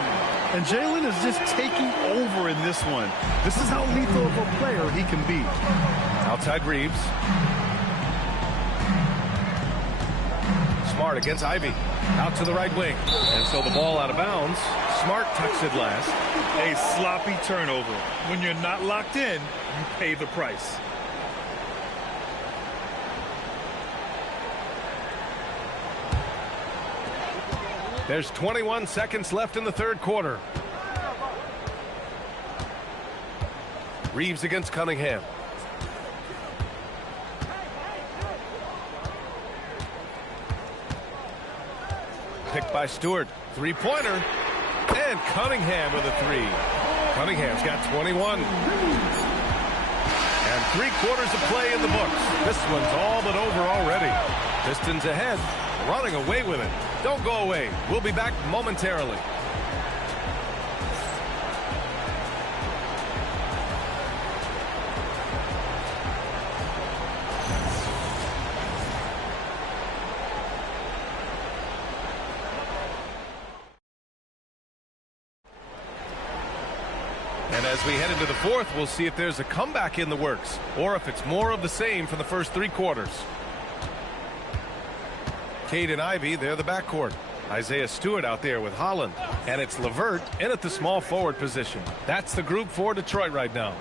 And Jalen is just taking over in this one. This is how lethal of a player he can be. Outside Reeves. Smart against Ivy. Out to the right wing. And so the ball out of bounds. Smart tucks it last. A sloppy turnover. When you're not locked in, you pay the price. There's 21 seconds left in the third quarter. Reeves against Cunningham. Picked by Stewart. Three-pointer. And Cunningham with a three. Cunningham's got 21. And 3/4 of play in the books. This one's all but over already. Pistons ahead, running away with it. Don't go away. We'll be back momentarily. And as we head into the fourth, we'll see if there's a comeback in the works or if it's more of the same for the first 3 quarters. Cade and Ivy, they're the backcourt. Isaiah Stewart out there with Holland. And it's LeVert in at the small forward position. That's the group for Detroit right now.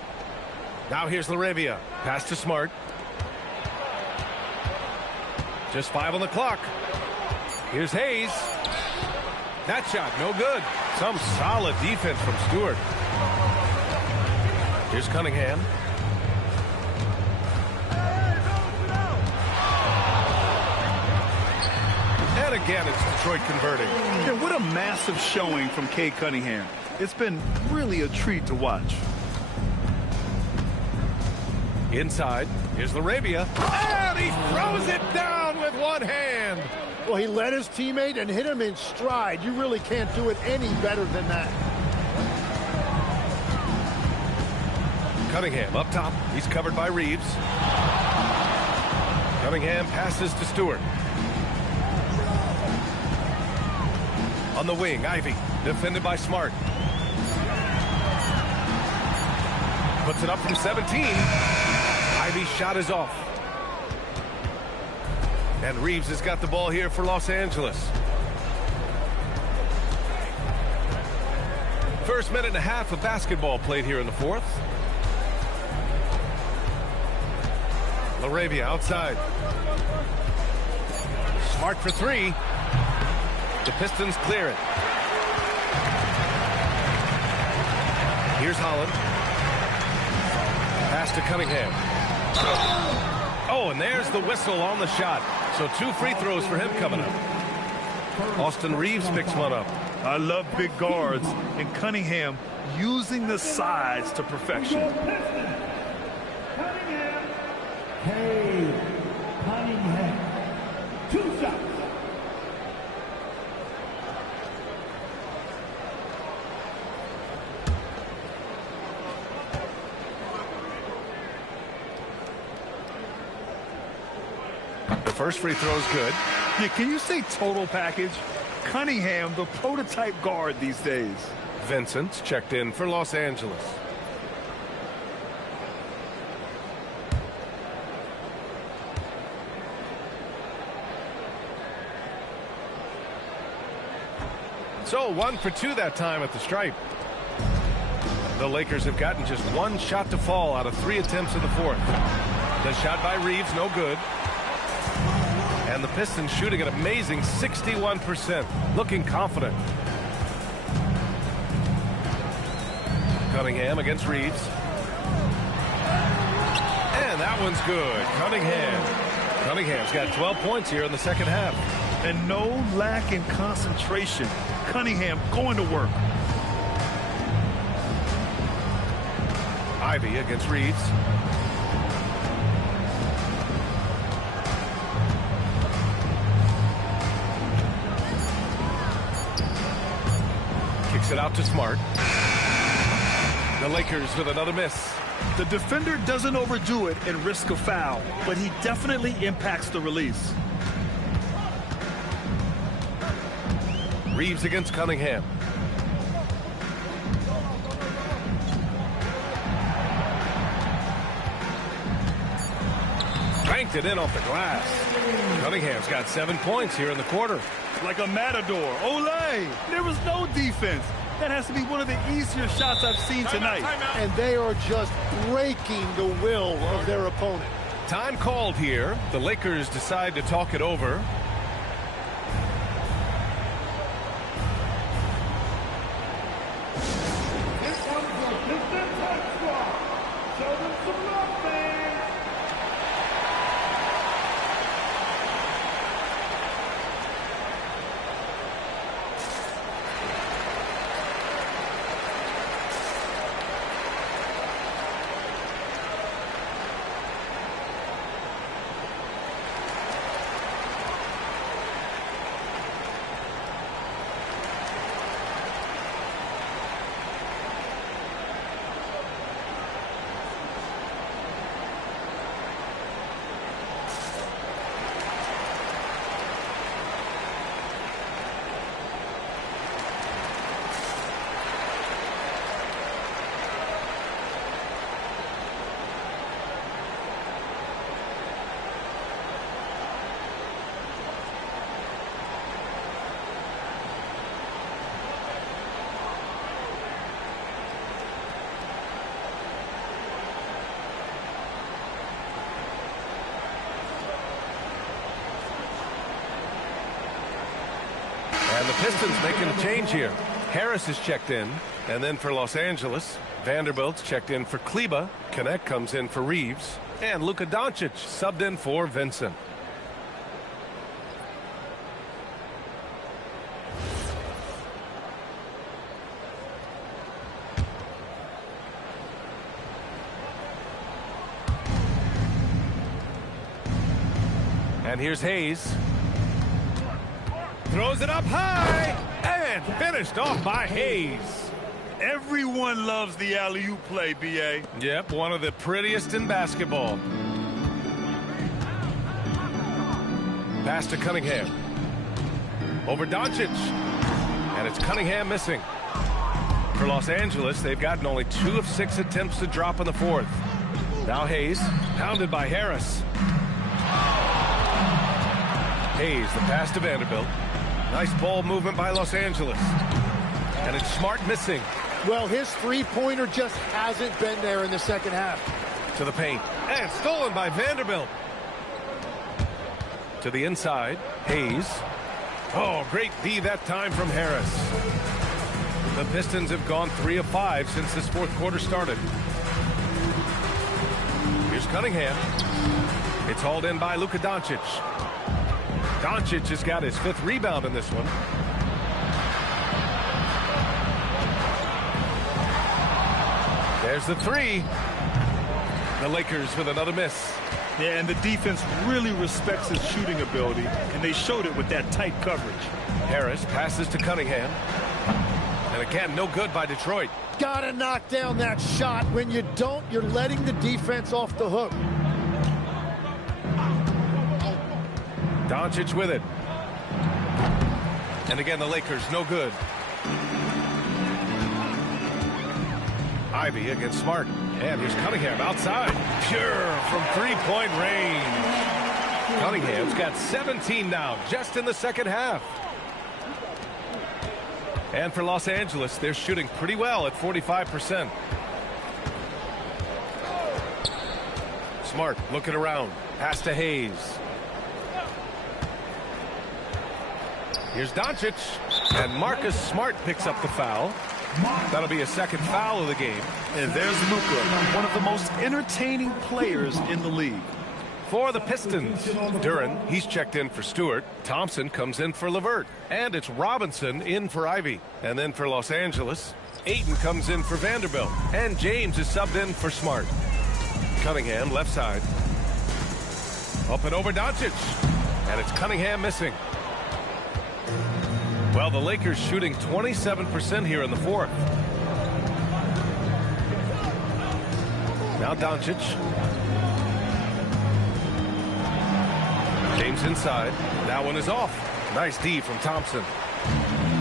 Now here's Laravia. Pass to Smart. Just 5 on the clock. Here's Hayes. That shot, no good. Some solid defense from Stewart. Here's Cunningham. And again, it's Detroit converting. And what a massive showing from Cade Cunningham. It's been really a treat to watch. Inside, here's Laravia. And he throws it down with one hand. Well, he led his teammate and hit him in stride. You really can't do it any better than that. Cunningham up top. He's covered by Reeves. Cunningham passes to Stewart. On the wing, Ivy, defended by Smart. Puts it up from 17. Ivy's shot is off. And Reeves has got the ball here for Los Angeles. First minute and a half of basketball played here in the fourth. Laravia outside. Smart for three. The Pistons clear it. Here's Holland. Pass to Cunningham. Oh, and there's the whistle on the shot. So 2 free throws for him coming up. Austin Reeves picks one up. I love big guards, and Cunningham using the sides to perfection. Hey, Cunningham. 2 shots. The first free throw is good. Yeah, can you say total package? Cunningham, the prototype guard these days. Vincent's checked in for Los Angeles. So 1 for 2 that time at the stripe. The Lakers have gotten just 1 shot to fall out of 3 attempts in the fourth. The shot by Reeves, no good. And the Pistons shooting an amazing 61%, looking confident. Cunningham against Reeves. And that one's good. Cunningham's got 12 points here in the second half. And no lack in concentration. Cunningham going to work. Ivy against Reeves. Kicks it out to Smart. The Lakers with another miss. The defender doesn't overdo it and risk a foul, but he definitely impacts the release. Reeves against Cunningham. Banked it in off the glass. Cunningham's got 7 points here in the quarter. Like a matador. Olay! There was no defense. That has to be one of the easier shots I've seen tonight. And they are just breaking the will of their opponent. Time called here. The Lakers decide to talk it over. This one's for Pistons Hot Squad. Show them some love, fans. And the Pistons making a change here. Harris is checked in. And then for Los Angeles, Vanderbilt's checked in for Kleba. Connect comes in for Reeves. And Luka Doncic subbed in for Vincent. And here's Hayes. Throws it up high and finished off by Hayes. Everyone loves the alley-oop play, B.A. Yep, one of the prettiest in basketball. Pass to Cunningham. Over Doncic. And it's Cunningham missing. For Los Angeles, they've gotten only 2 of 6 attempts to drop in the fourth. Now Hayes, pounded by Harris. Hayes, the pass to Vanderbilt. Nice ball movement by Los Angeles. And it's Smart missing. Well, his three-pointer just hasn't been there in the second half. To the paint. And stolen by Vanderbilt. To the inside. Hayes. Oh, great D that time from Harris. The Pistons have gone 3 of 5 since this fourth quarter started. Here's Cunningham. It's hauled in by Luka Doncic. Doncic has got his 5th rebound in this one. There's the 3. The Lakers with another miss. Yeah, and the defense really respects his shooting ability, and they showed it with that tight coverage. Harris passes to Cunningham. And again, no good by Detroit. Gotta knock down that shot. When you don't, you're letting the defense off the hook. Doncic with it. And again, the Lakers, no good. Ivy against Smart. And here's Cunningham outside. Pure from three-point range. Cunningham's got 17 now, just in the second half. And for Los Angeles, they're shooting pretty well at 45%. Smart looking around. Pass to Hayes. Here's Doncic. And Marcus Smart picks up the foul. That'll be a second foul of the game. And there's Luka, one of the most entertaining players in the league. For the Pistons, Duren, he's checked in for Stewart. Thompson comes in for LeVert. And it's Robinson in for Ivy. And then for Los Angeles, Ayton comes in for Vanderbilt. And James is subbed in for Smart. Cunningham, left side. Up and over Doncic. And it's Cunningham missing. Well, the Lakers shooting 27% here in the fourth. Now Doncic. James inside. That one is off. Nice D from Thompson.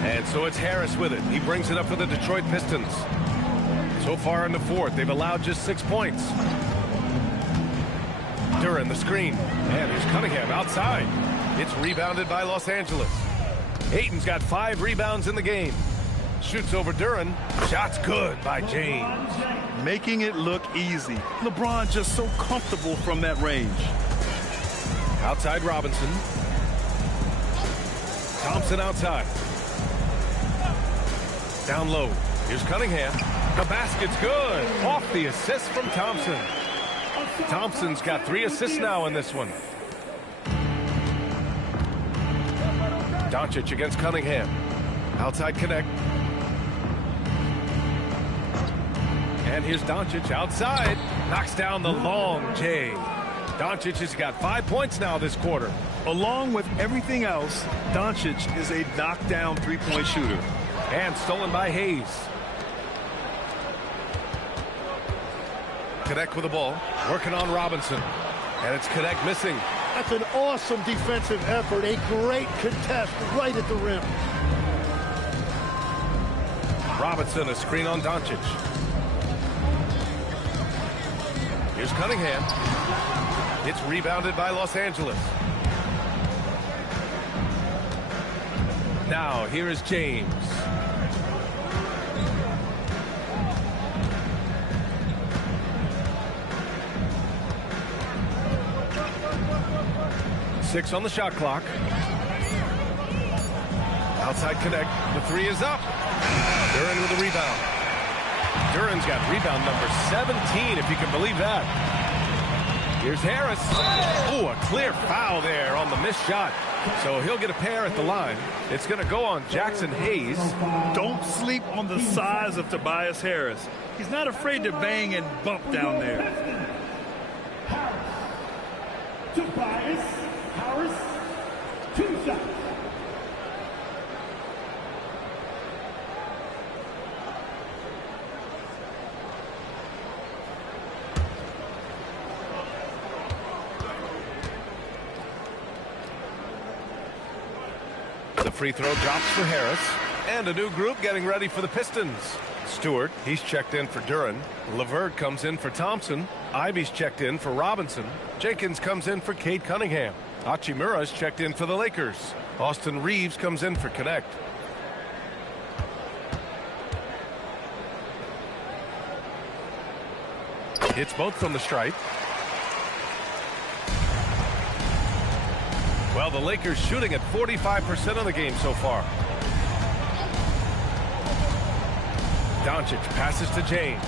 And so it's Harris with it. He brings it up for the Detroit Pistons. So far in the fourth, they've allowed just 6 points. Duren the screen. And here's Cunningham outside. It's rebounded by Los Angeles. Ayton's got 5 rebounds in the game. Shoots over Duren. Shot's good by James. Making it look easy. LeBron just so comfortable from that range. Outside Robinson. Thompson outside. Down low. Here's Cunningham. The basket's good. Off the assist from Thompson. Thompson's got 3 assists now in this one. Doncic against Cunningham. Outside connect. And here's Doncic outside. Knocks down the long J. Doncic has got 5 points now this quarter. Along with everything else, Doncic is a knockdown three-point shooter. And stolen by Hayes. Connect with the ball. Working on Robinson. And it's Connect missing. That's an awesome defensive effort. A great contest right at the rim. Robinson, a screen on Doncic. Here's Cunningham. It's rebounded by Los Angeles. Now, here is James. Six on the shot clock. Outside connect. The 3 is up. Duren with a rebound. Duren's got rebound number 17, if you can believe that. Here's Harris. Ooh, a clear foul there on the missed shot. So he'll get a pair at the line. It's going to go on Jackson Hayes. Don't sleep on the size of Tobias Harris. He's not afraid to bang and bump down there. Tobias Harris, 2 shots. The free throw drops for Harris. And a new group getting ready for the Pistons. Stewart, he's checked in for Duren. LeVert comes in for Thompson. Ivy's checked in for Robinson. Jenkins comes in for Cade Cunningham. Hachimura's checked in for the Lakers. Austin Reeves comes in for Connect. Hits both from the stripe. Well, the Lakers shooting at 45% of the game so far. Doncic passes to James.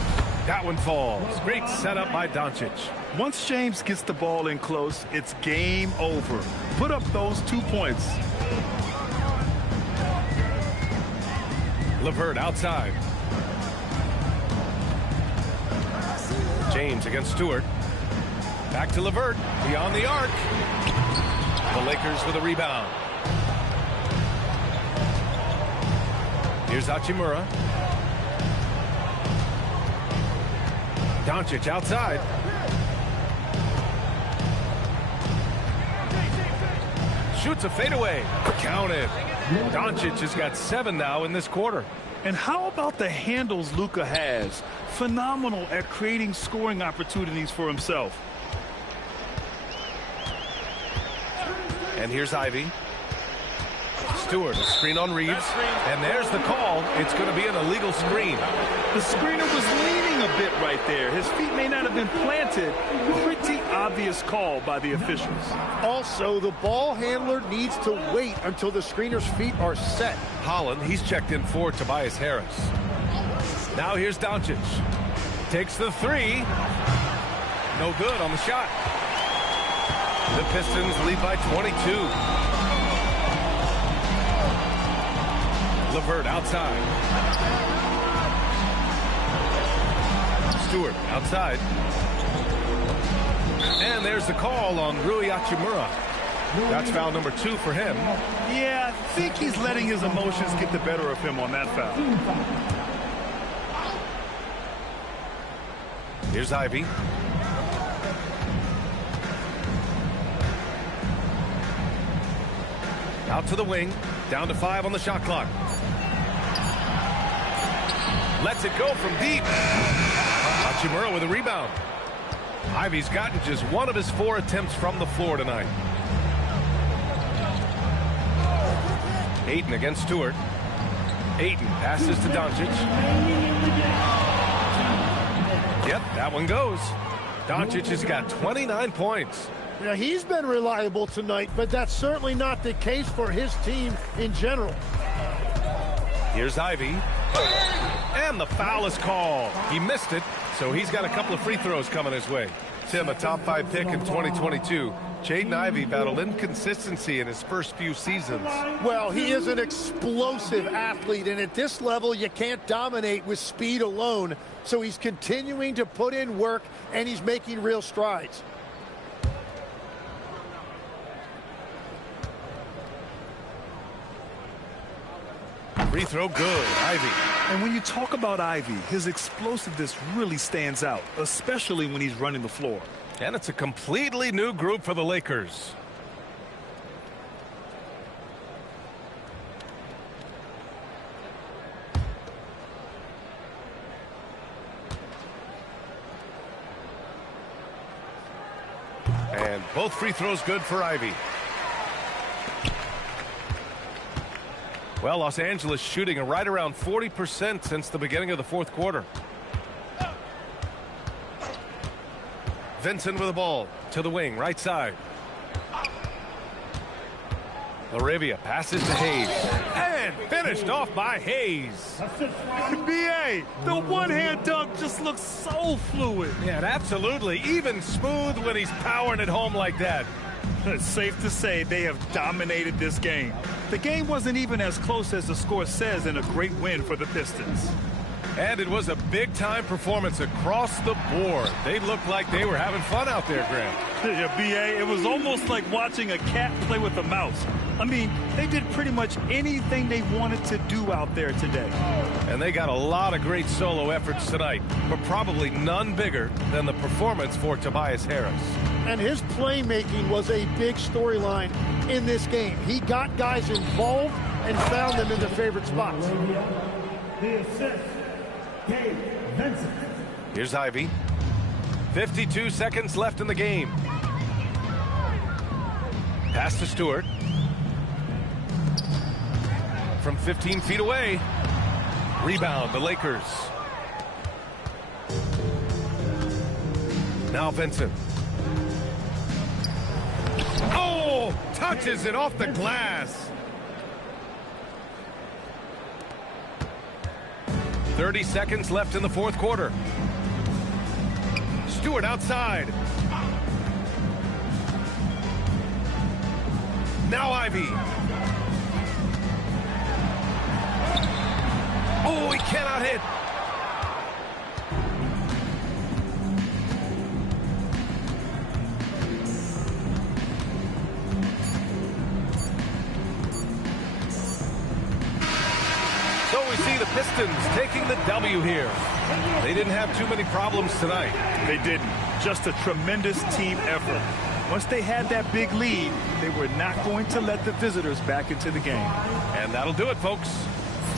That one falls. Great setup by Doncic. Once James gets the ball in close, it's game over. Put up those 2 points. LeVert outside. James against Stewart. Back to LeVert, beyond the arc. The Lakers with a rebound. Here's Hachimura. Doncic outside. Shoots a fadeaway. Counted. Doncic has got 7 now in this quarter. And how about the handles Luka has? Phenomenal at creating scoring opportunities for himself. And here's Ivy. Stewart, a screen on Reeves. And there's the call. It's going to be an illegal screen. The screener was leaning a bit right there. His feet may not have been planted. Pretty obvious call by the officials. Also, the ball handler needs to wait until the screener's feet are set. Holland, he's checked in for Tobias Harris. Now here's Doncic. Takes the 3. No good on the shot. The Pistons lead by 22. LeVert outside. Stewart outside. And there's the call on Rui Hachimura. That's foul number 2 for him. Yeah, I think he's letting his emotions get the better of him on that foul. Here's Ivy. Out to the wing. Down to 5 on the shot clock. Lets it go from deep. Hachimura with a rebound. Ivy's gotten just 1 of his 4 attempts from the floor tonight. Ayton against Stewart. Ayton passes to Doncic. Yep, that one goes. Doncic has got 29 points. Now, he's been reliable tonight, but that's certainly not the case for his team in general. Here's Ivy. And the foul is called. He missed it, so he's got a couple of free throws coming his way. Tim, a top 5 pick in 2022. Jaden Ivey battled inconsistency in his first few seasons. Well, he is an explosive athlete, and at this level, you can't dominate with speed alone. So he's continuing to put in work, and he's making real strides. Free throw good. Ivy. And when you talk about Ivy, his explosiveness really stands out, especially when he's running the floor. And it's a completely new group for the Lakers. And both free throws good for Ivy. Well, Los Angeles shooting right around 40% since the beginning of the fourth quarter. Vincent with the ball to the wing, right side. Laravia passes to Hayes. And finished off by Hayes. B.A., the one-hand dunk just looks so fluid. Yeah, absolutely. Even smooth when he's powering it home like that. It's safe to say they have dominated this game. The game wasn't even as close as the score says, in a great win for the Pistons. And it was a big-time performance across the board. They looked like they were having fun out there, Graham. Yeah, B.A., it was almost like watching a cat play with a mouse. I mean, they did pretty much anything they wanted to do out there today. And they got a lot of great solo efforts tonight, but probably none bigger than the performance for Tobias Harris. And his playmaking was a big storyline in this game. He got guys involved and found them in their favorite spots. The assist, Gabe Vincent. Here's Ivy. 52 seconds left in the game. Pass to Stewart. From 15 feet away. Rebound, the Lakers. Now Vincent. Oh, touches it off the glass. 30 seconds left in the fourth quarter. Stewart outside. Now Ivy. Oh, he cannot hit. Pistons taking the W here. They didn't have too many problems tonight. They didn't. Just a tremendous team effort. Once they had that big lead, they were not going to let the visitors back into the game. And that'll do it, folks.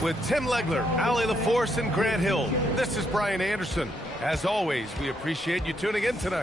With Tim Legler, Allie LaForce, and Grant Hill, this is Brian Anderson. As always, we appreciate you tuning in tonight.